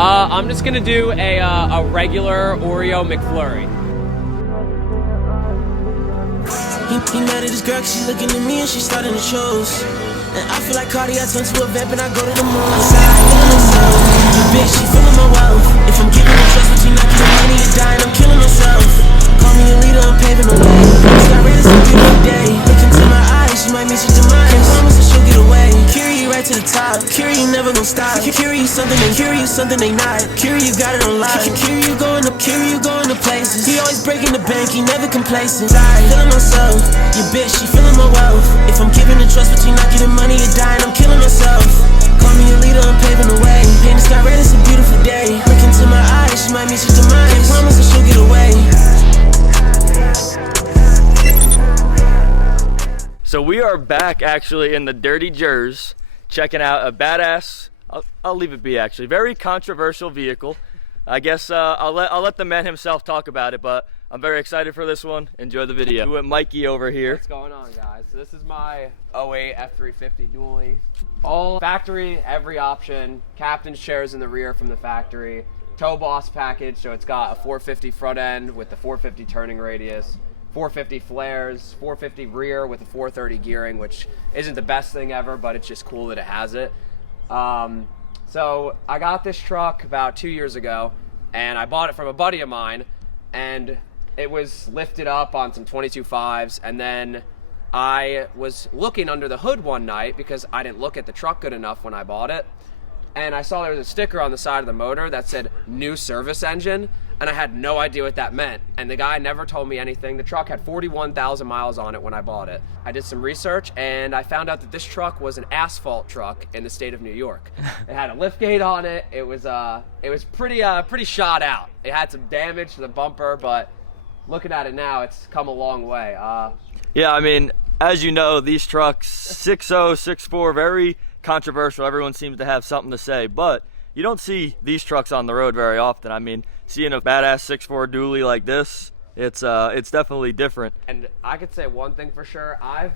I'm just gonna do a regular Oreo McFlurry. He mad at his girl 'cause she looking at me and she starting to choose. And I feel like Cardi, I turn to a vamp and I go to the moon. Outside, feeling myself. Your bitch, she feeling my wealth. If I'm giving her trust, but you not getting money, you're dying, I'm killing myself. Call me a leader, I'm paving the way. Sky red is a beautiful day. Look into my eyes, she might meet your demise. Can't promise that she'll get away. Curie right to the top. Curie never gon' stop. Curie something they not. Curie, you got it on lock. Curie, you going to places. He always breaking the bank, he never complacent. Feeling myself. Your bitch, she feeling my wealth. If I'm giving her trust, but you not getting money, you're dying, I'm killing myself. Call me a leader, I'm paving the way. Paint the sky red, it's a beautiful day. Look into my eyes, she might meet your demise. Can't promise that she'll get away. So we are back actually in the Dirty Jers, checking out a badass, I'll leave it be actually, very controversial vehicle. I guess I'll let the man himself talk about it, but I'm very excited for this one. Enjoy the video. We went Mikey over here. What's going on, guys? So this is my 08 F350 dually. All factory, every option. Captain's chairs in the rear from the factory. Tow boss package, so it's got a 450 front end with the 450 turning radius. 450 flares, 450 rear with a 430 gearing, which isn't the best thing ever, but it's just cool that it has it. So I got this truck about 2 years ago, and I bought it from a buddy of mine, and it was lifted up on some 22.5s, and then I was looking under the hood one night because I didn't look at the truck good enough when I bought it, and I saw there was a sticker on the side of the motor that said new service engine, and I had no idea what that meant, and the guy never told me anything. The truck had 41,000 miles on it when I bought it. I did some research, and I found out that this truck was an asphalt truck in the state of New York. It had a liftgate on it. It was pretty shot out. It had some damage to the bumper, but looking at it now, it's come a long way. Yeah, I mean, as you know, these trucks, 6.0, 6.4, very controversial. Everyone seems to have something to say, but you don't see these trucks on the road very often. I mean, seeing a badass 6.4 dually like this, it's definitely different. And I could say one thing for sure. I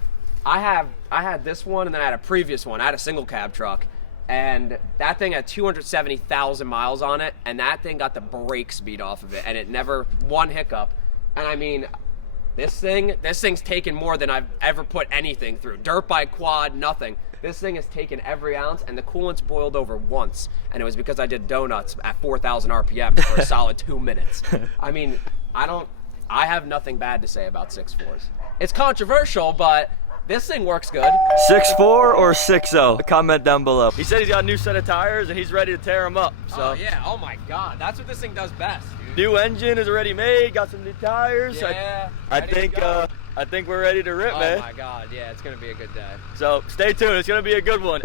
had this one, and then I had a previous one. I had a single cab truck, and that thing had 270,000 miles on it, and that thing got the brakes beat off of it, and it never one hiccup. And I mean, this thing's taken more than I've ever put anything through. Dirt bike, quad, nothing. This thing has taken every ounce, and the coolant's boiled over once, and it was because I did donuts at 4,000 RPM for a solid 2 minutes. I mean, I have nothing bad to say about 6.4s. It's controversial, but this thing works good. 6.4 or 6.0? Comment down below. He said he's got a new set of tires, and he's ready to tear them up. So. Oh yeah, oh my God, that's what this thing does best, dude. New engine is already made, got some new tires. Yeah, I think we're ready to rip, man. Oh my God, yeah, it's gonna be a good day. So stay tuned, it's gonna be a good one.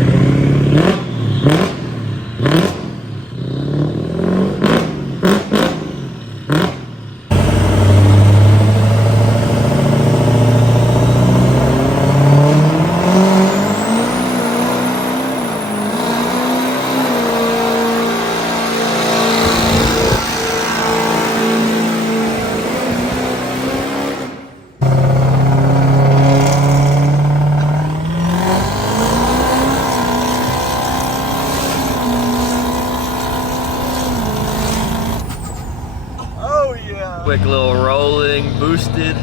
Quick little rolling, boosted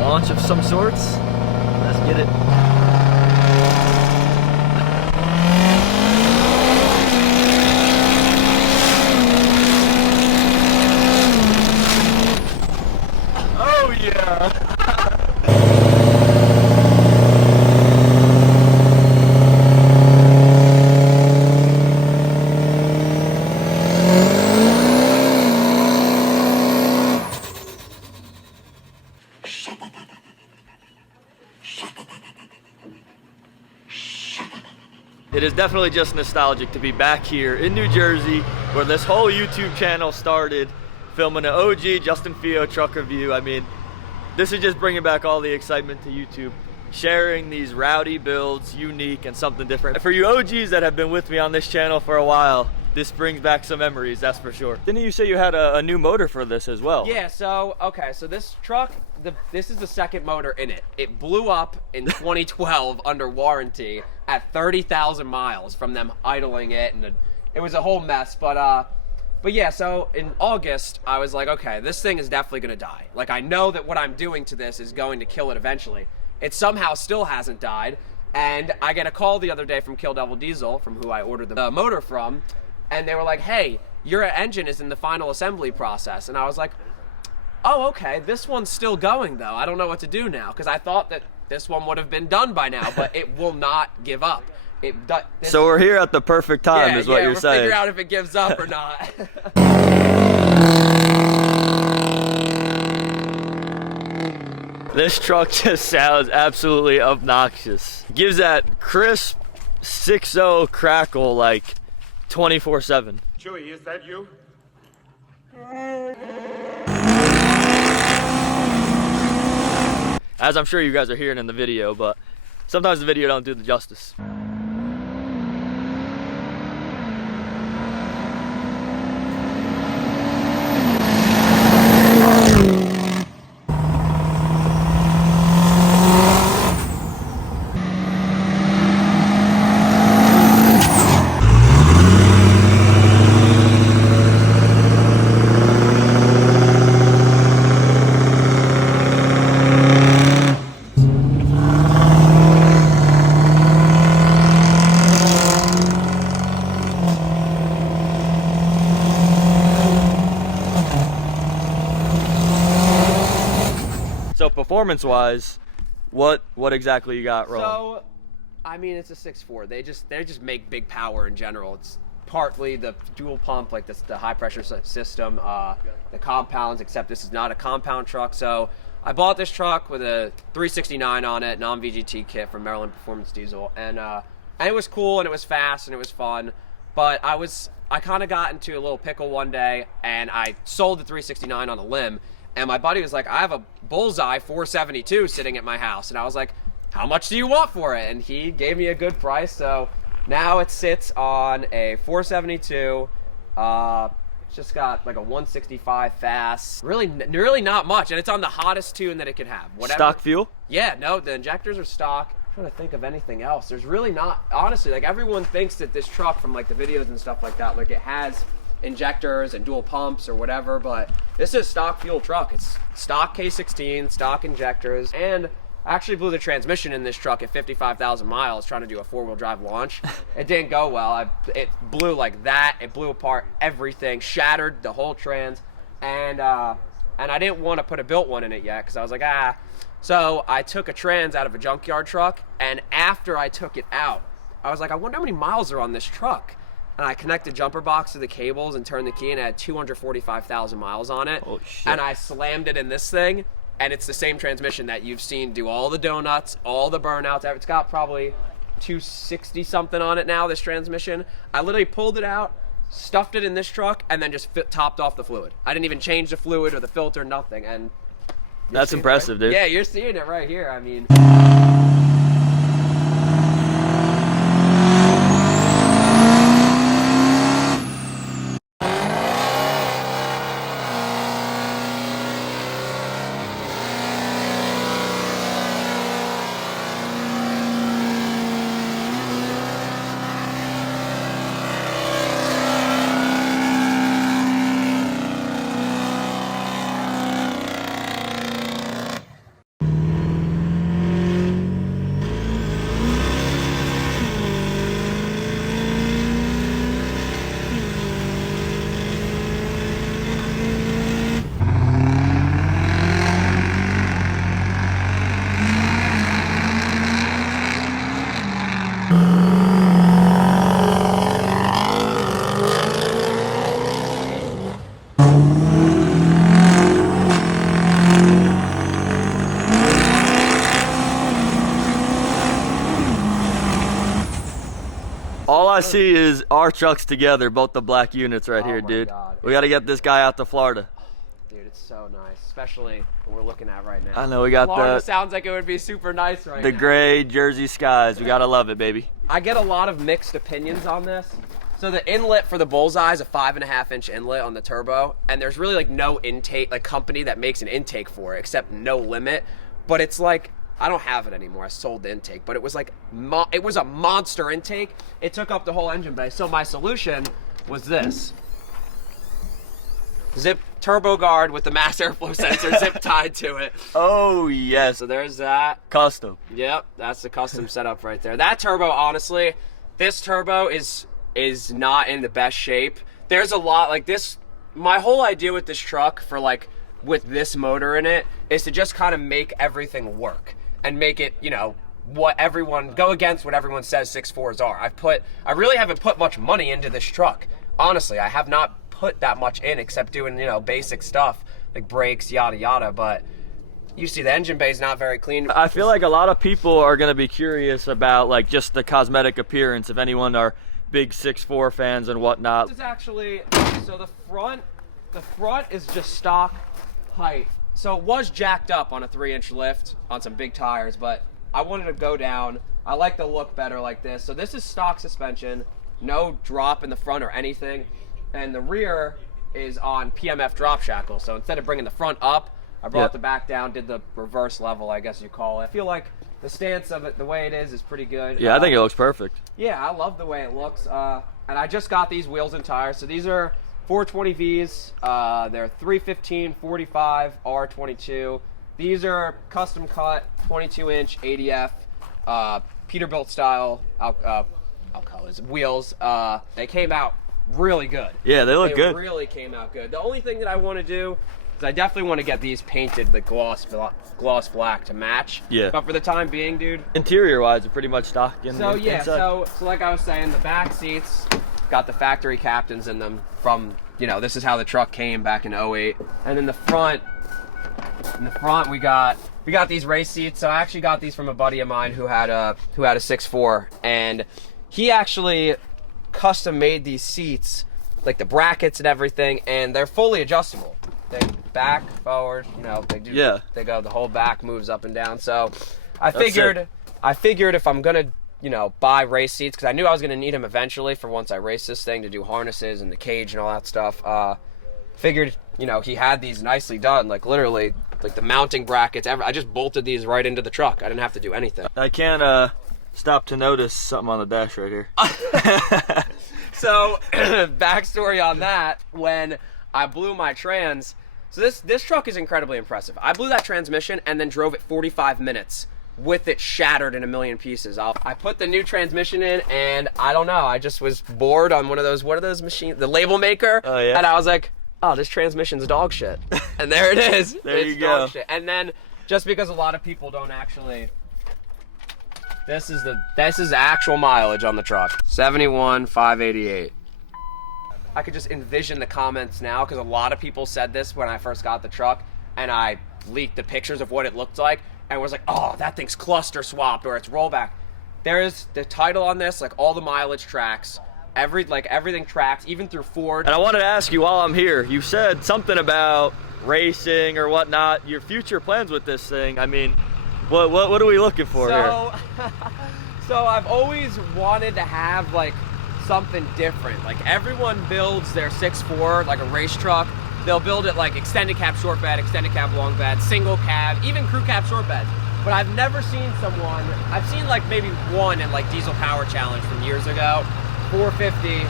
launch of some sorts. Let's get it. Oh yeah! It is definitely just nostalgic to be back here in New Jersey, where this whole YouTube channel started, filming an OG Justin Fio truck review. I mean, this is just bringing back all the excitement to YouTube, sharing these rowdy builds, unique and something different. For you OGs that have been with me on this channel for a while, this brings back some memories, that's for sure. Didn't you say you had a new motor for this as well? Yeah, so, okay, so this truck, this is the second motor in it. It blew up in 2012 under warranty at 30,000 miles from them idling it, and it was a whole mess, but But yeah, so in August, I was like, okay, this thing is definitely going to die. Like, I know that what I'm doing to this is going to kill it eventually. It somehow still hasn't died. And I get a call the other day from Kill Devil Diesel, from who I ordered the motor from. And they were like, hey, your engine is in the final assembly process. And I was like, oh, okay, this one's still going, though. I don't know what to do now. Because I thought that this one would have been done by now, but it will not give up. So we're here at the perfect time, is what you're saying. Figure out if it gives up or not. This truck just sounds absolutely obnoxious. Gives that crisp 6.0 crackle like 24/7. Chewy, is that you? As I'm sure you guys are hearing in the video, but sometimes the video don't do the justice. So performance-wise, what exactly you got wrong? So, I mean, it's a 6.4. They just make big power in general. It's partly the dual pump, like the high pressure system, the compounds. Except this is not a compound truck. So I bought this truck with a 369 on it, non-VGT kit from Maryland Performance Diesel, and it was cool and it was fast and it was fun. But I kind of got into a little pickle one day, and I sold the 369 on a limb. And my buddy was like, I have a Bullseye 472 sitting at my house. And I was like, how much do you want for it? And he gave me a good price. So now it sits on a 472. It's just got like a 165 fast. Really not much. And it's on the hottest tune that it could have. Whatever. Stock fuel? Yeah, no, the injectors are stock. I'm trying to think of anything else. There's really not, honestly, like everyone thinks that this truck from like the videos and stuff like that, like it has injectors and dual pumps or whatever, but this is a stock fuel truck. It's stock K16, stock injectors, and I actually blew the transmission in this truck at 55,000 miles trying to do a four-wheel drive launch. It didn't go well. It blew like that. It blew apart everything, shattered the whole trans, and I didn't want to put a built one in it yet because I was like, So I took a trans out of a junkyard truck, and after I took it out, I was like, I wonder how many miles are on this truck. And I connected jumper box to the cables and turned the key, and it had 245,000 miles on it. Oh, shit. And I slammed it in this thing, and it's the same transmission that you've seen do all the donuts, all the burnouts. It's got probably 260 something on it now, this transmission. I literally pulled it out, stuffed it in this truck, and then just topped off the fluid. I didn't even change the fluid or the filter, nothing. And that's impressive, dude. Yeah, you're seeing it right here. I mean, all I see is our trucks together, both the black units right here, my dude. God. We got to get this guy out to Florida. dude, it's so nice, especially what we're looking at right now. I know, we got Florida sounds like it would be super nice right the now. gray Jersey skies. We got to love it, baby. I get a lot of mixed opinions on this. So the inlet for the Bullseye is a 5.5-inch inlet on the turbo, and there's really like no intake, like company that makes an intake for it, except No Limit. But it's like, I don't have it anymore. I sold the intake, but it was like, it was a monster intake. It took up the whole engine bay. So my solution was this. zip turbo guard with the mass airflow sensor zip tied to it. Oh yes. So there's that. Custom. Yep, that's the custom setup right there. That turbo, honestly, this turbo is not in the best shape. There's a lot like this. My whole idea with this truck for like with this motor in it is to just kind of make everything work and make it, you know, go against what everyone says 6.4s are. I really haven't put much money into this truck. Honestly, I have not put that much in except doing, you know, basic stuff like brakes, yada yada, but you see the engine bay is not very clean. I feel like a lot of people are going to be curious about like just the cosmetic appearance, if anyone are big 6.4 fans and whatnot. This is actually, so the front is just stock height. So it was jacked up on a 3-inch lift on some big tires, but I wanted to go down. I like the look better like this. So this is stock suspension, no drop in the front or anything. And the rear is on PMF drop shackle. So instead of bringing the front up, I brought the back down, did the reverse level, I guess you call it. I feel like the stance of it, the way it is pretty good. Yeah, I think it looks perfect. Yeah, I love the way it looks. And I just got these wheels and tires. So these are 420Vs. They're 315/45 R22. These are custom cut 22-inch ADF Peterbilt style Alcoas wheels. They came out really good. Yeah, they look good. They really came out good. The only thing that I want to do is I definitely want to get these painted the gloss black to match. Yeah. But for the time being, dude. Interior-wise, they're pretty much stock in So the yeah, inside. so like I was saying, the back seats got the factory captains in them from, you know, this is how the truck came back in 08. And in the front we got these race seats. So I actually got these from a buddy of mine who had a 6.4, and he actually custom made these seats, like the brackets and everything, and they're fully adjustable. They back, forward, you know, they do. Yeah. They go, the whole back moves up and down. So I figured if I'm gonna, you know, buy race seats, because I knew I was gonna need them eventually for once I race this thing to do harnesses and the cage and all that stuff. Figured, you know, he had these nicely done, like literally, like the mounting brackets. I just bolted these right into the truck. I didn't have to do anything. I can't stop to notice something on the dash right here. So, backstory on that, when I blew my trans, so this truck is incredibly impressive. I blew that transmission and then drove it 45 minutes with it shattered in a million pieces. I put the new transmission in, and I don't know, I just was bored on one of those, what are those machines, the label maker? Oh, yeah. And I was like, oh, this transmission's dog shit. And there it is. There it's you go. dog shit. And then, just because a lot of people don't actually, this is the actual mileage on the truck. 71,588. I could just envision the comments now, because a lot of people said this when I first got the truck, and I leaked the pictures of what it looked like, and was like, oh, that thing's cluster swapped, or it's rollback. There is the title on this, like all the mileage tracks, everything tracks, even through Ford. And I wanted to ask you while I'm here, you said something about racing or whatnot, your future plans with this thing. I mean, what are we looking for here? So I've always wanted to have like something different. Like everyone builds their 6.4 like a race truck. They'll build it like extended cab short bed, extended cab long bed, single cab, even crew cab short bed. But I've never seen someone, I've seen like maybe one in like Diesel Power Challenge from years ago, 450,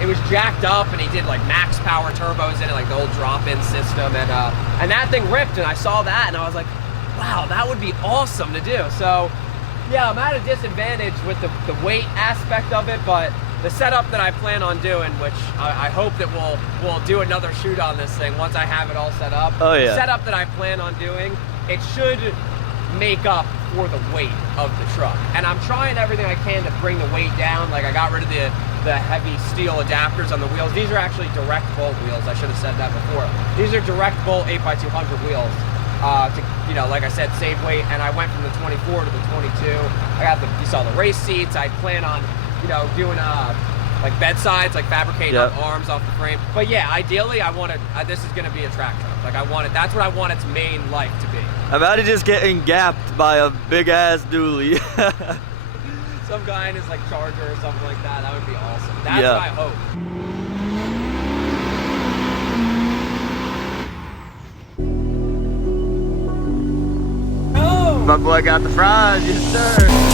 it was jacked up, and he did like max power turbos in it, like the old drop-in system, and that thing ripped, and I saw that, and I was like, wow, that would be awesome to do. So yeah, I'm at a disadvantage with the weight aspect of it, but the setup that I plan on doing, which I hope that we'll do another shoot on this thing once I have it all set up. Oh yeah. The setup that I plan on doing, it should make up for the weight of the truck. And I'm trying everything I can to bring the weight down. Like I got rid of the heavy steel adapters on the wheels. These are actually direct bolt wheels. I should have said that before. These are direct bolt 8x200 wheels. To, you know, like I said, save weight. And I went from the 24 to the 22. I got you saw the race seats. I plan on, you know, doing like bedsides, like fabricating arms off the frame. But yeah, ideally I want to, this is going to be a track truck. Like I want it, that's what I want its main life to be. I'm about to just getting gapped by a big ass dually. Some guy in his like Charger or something like that. That would be awesome. That's what I hope. My boy got the fries, yes sir.